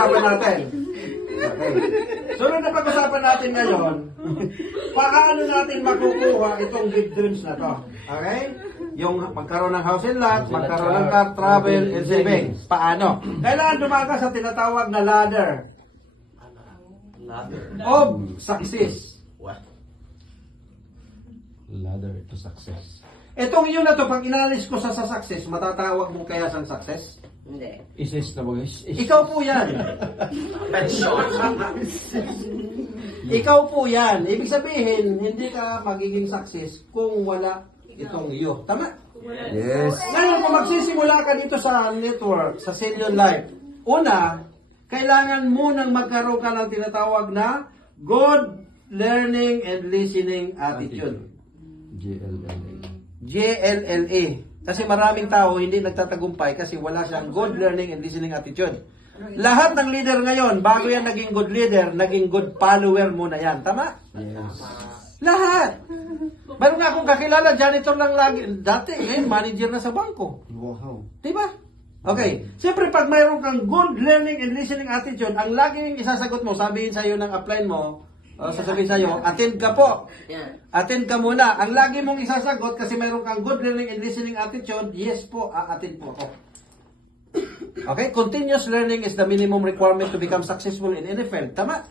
pag-usapan natin. Okay. Sunod na pag-usapan natin ngayon, paano natin makukuha itong big dreams na to. Okay? Yung magkaroon ng house and lot, magkaroon ng car, travel, and savings. Paano? Kailangan dumaga sa tinatawag na ladder of success. What? Ladder to success. Itong yun na to, pag inalis ko sa success, matatawag mo kaya sang success? Hindi. Isis na ba guys? Ikaw po yan. Ikaw po yan. Ibig sabihin, hindi ka magiging success kung wala itong iyo. Tama? Yes. Ngayon, kung magsisimula ka dito sa network, sa Zillion Life, una, kailangan mo nang magkaroon ka ng tinatawag na good learning and listening attitude. GLLA. JLLA. Kasi maraming tao hindi nagtatagumpay kasi wala siyang good learning and listening attitude. Lahat ng leader ngayon, bago yan naging good leader, naging good follower muna yan. Tama? Yes. Lahat. Meron nga akong kakilala, janitor lang lagi. Dati, ngayon, manager na sa bangko. Wow. Diba? Okay. Siyempre, pag mayroon kang good learning and listening attitude, ang laging isasagot mo, sabihin sa'yo ng upline mo, sasabihin sa'yo, attend ka po. Yan. Attend ka muna. Ang lagi mong isasagot kasi mayroon kang good learning and listening attitude, yes po, attend po ako. Okay? Continuous learning is the minimum requirement to become successful in any field. Tama?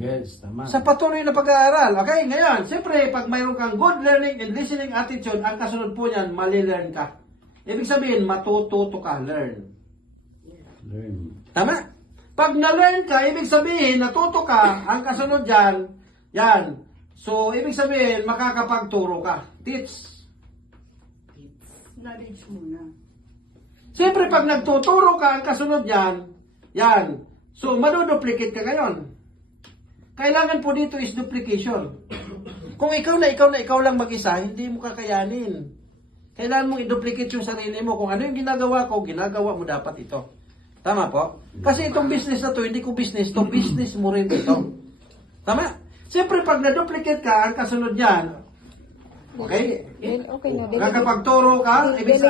Yes, tama. Sa patuloy na pag-aaral. Okay? Ngayon, siyempre, pag mayroon kang good learning and listening attitude, ang kasunod po niyan, mali-learn ka. Ibig sabihin, matututo ka, learn. Learn. Tama? Pag na-learn ka, ibig sabihin, natuto ka, ang kasunod dyan, yan. So, ibig sabihin, makakapagturo ka. Teach. Knowledge muna. Siyempre, pag nagtuturo ka, ang kasunod dyan, yan. So, maduduplicate ka ngayon. Kailangan po dito is duplication. Kung ikaw lang mag-isa, hindi mo kakayanin. Kailangan mong i-duplicate yung sarili mo. Kung ano yung ginagawa ko, ginagawa mo dapat ito. Tama po? Kasi itong business na to, hindi ko business to, business mo rin ito. Tama? Siyempre, pag na-duplicate ka, ang kasunod niyan, okay? Okay, no. Kakapagturo ka, ibig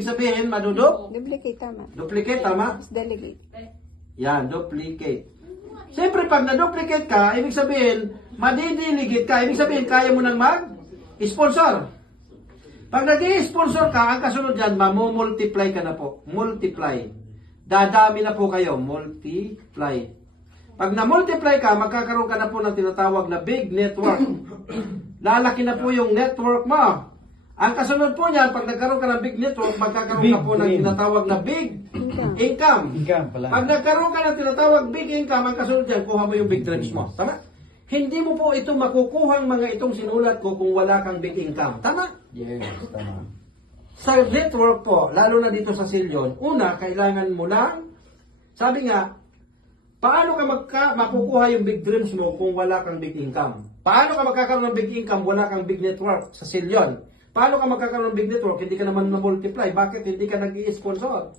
sabihin, madudup. Duplicate, tama. Duplicate, tama? Delegate. Yan, duplicate. Siyempre, pag na-duplicate ka, ibig sabihin, madidiligate ka. Ibig sabihin, kaya mo nang mag-sponsor. Pag nag-i-sponsor ka, ang kasunod dyan, mamumultiply ka na po. Multiply. Dadami na po kayo. Multiply. Pag na-multiply ka, magkakaroon ka na po ng tinatawag na big network. Lalaki na po yung network mo. Ang kasunod po niyan, pag nagkaroon ka ng big network, magkakaroon ka po ng tinatawag na big income. Income pala. Pag nagkaroon ka ng tinatawag big income, ang kasunod dyan, kuha mo yung big dreams mo. Tama? Hindi mo po ito makukuha mga itong sinulat ko kung wala kang big income. Tama? Yes, tama. Sa network po, lalo na dito sa Zillion, una, kailangan mo lang, sabi nga, paano ka makukuha yung big dreams mo kung wala kang big income? Paano ka magkakaroon ng big income, wala kang big network sa Zillion? Paano ka magkakaroon ng big network, hindi ka naman na-multiply? Bakit hindi ka nag-i-sponsor?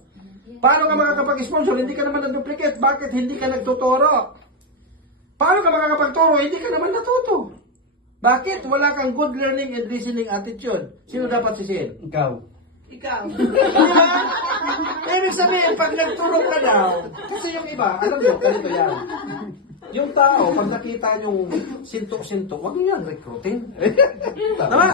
Paano ka makakapag-sponsor, hindi ka naman na-duplicate? Bakit hindi ka nagtuturo? Paano ka makakapagturo, hindi ka naman natuto? Bakit? Wala kang good learning and listening attitude. Sino dapat sisihin? Ikaw. Ikaw. Ibig sabihin, pag nagturo ka daw, kasi yung iba, alam nyo, ganito yan. Yung tao, pag nakita yung sintok-sintok, huwag nyo yan recruiting. Tama?